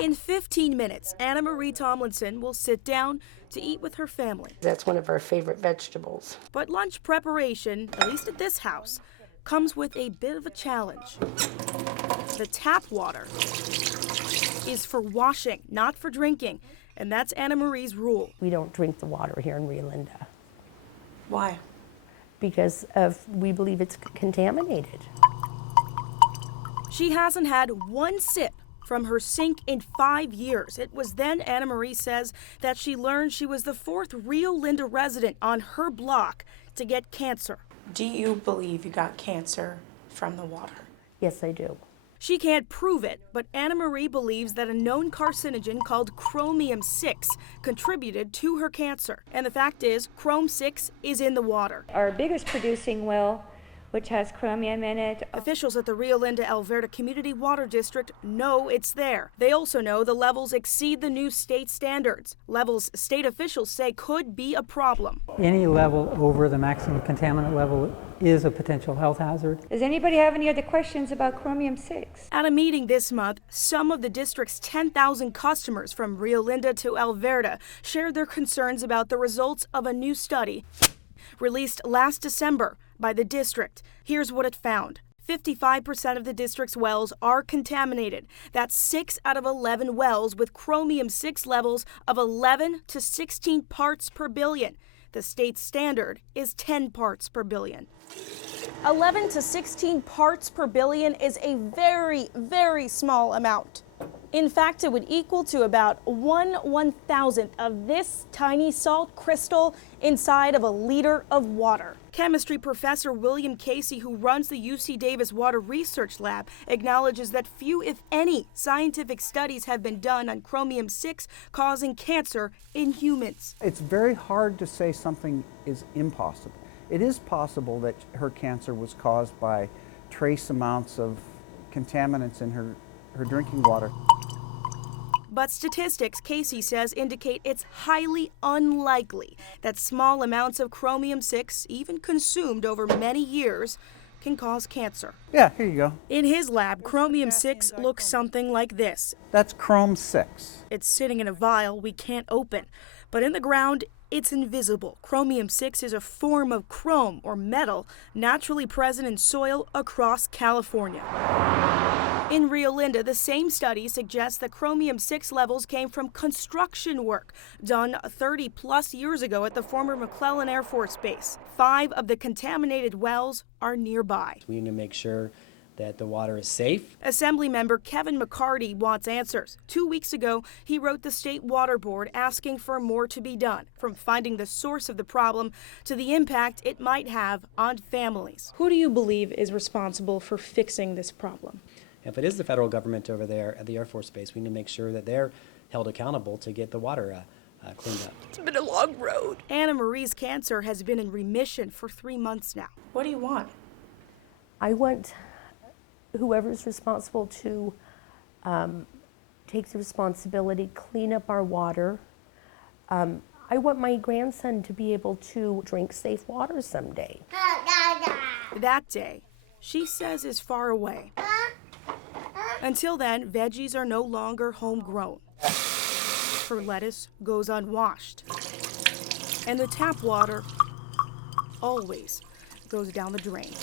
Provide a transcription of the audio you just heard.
In 15 minutes, Anna Marie Tomlinson will sit down to eat with her family. That's one of our favorite vegetables. But lunch preparation, at least at this house, comes with a bit of a challenge. The tap water is for washing, not for drinking, and that's Anna Marie's rule. We don't drink the water here in Rio Linda. Why? Because we believe it's contaminated. She hasn't had one sip from her sink in 5 years. It was then, Anna Marie says, that she learned she was the 4th Rio Linda resident on her block to get cancer. Do you believe you got cancer from the water? Yes, I do. She can't prove it, but Anna Marie believes that a known carcinogen called chromium-6 contributed to her cancer. And the fact is, chrom-6 is in the water. Our biggest producing well, which has chromium in it. Officials at the Rio Linda Alverta Community Water District know it's there. They also know the levels exceed the new state standards, levels state officials say could be a problem. Any level over the maximum contaminant level is a potential health hazard. Does anybody have any other questions about chromium-6? At a meeting this month, some of the district's 10,000 customers from Rio Linda to Alverta shared their concerns about the results of a new study released last December by the district. Here's what it found. 55% of the district's wells are contaminated. That's 6 out of 11 wells with chromium-6 levels of 11 to 16 parts per billion. The state standard is 10 parts per billion. 11 to 16 parts per billion is a very, very small amount. In fact, it would equal to about 1/1000th of this tiny salt crystal inside of a liter of water. Chemistry professor William Casey, who runs the UC Davis Water Research Lab, acknowledges that few, if any, scientific studies have been done on chromium-6 causing cancer in humans. It's very hard to say something is impossible. It is possible that her cancer was caused by trace amounts of contaminants in her drinking water. But statistics, Casey says, indicate it's highly unlikely that small amounts of chromium-6, even consumed over many years, can cause cancer. Yeah, here you go. In his lab, chromium-6 looks something like this. That's chrom-6. It's sitting in a vial we can't open, but in the ground, it's invisible. Chromium-6 is a form of chrome, or metal, naturally present in soil across California. In Rio Linda, the same study suggests that chromium-6 levels came from construction work done 30-plus years ago at the former McClellan Air Force Base. 5 of the contaminated wells are nearby. We need to make sure that the water is safe. Assemblymember Kevin McCarty wants answers. 2 weeks ago, he wrote the State Water Board asking for more to be done, from finding the source of the problem to the impact it might have on families. Who do you believe is responsible for fixing this problem? If it is the federal government over there at the Air Force Base, we need to make sure that they're held accountable to get the water cleaned up. It's been a long road. Anna Marie's cancer has been in remission for 3 months now. What do you want? I want whoever's responsible to take the responsibility, clean up our water. I want my grandson to be able to drink safe water someday. That day, she says, is far away. Until then, veggies are no longer homegrown. Her lettuce goes unwashed. And the tap water always goes down the drain.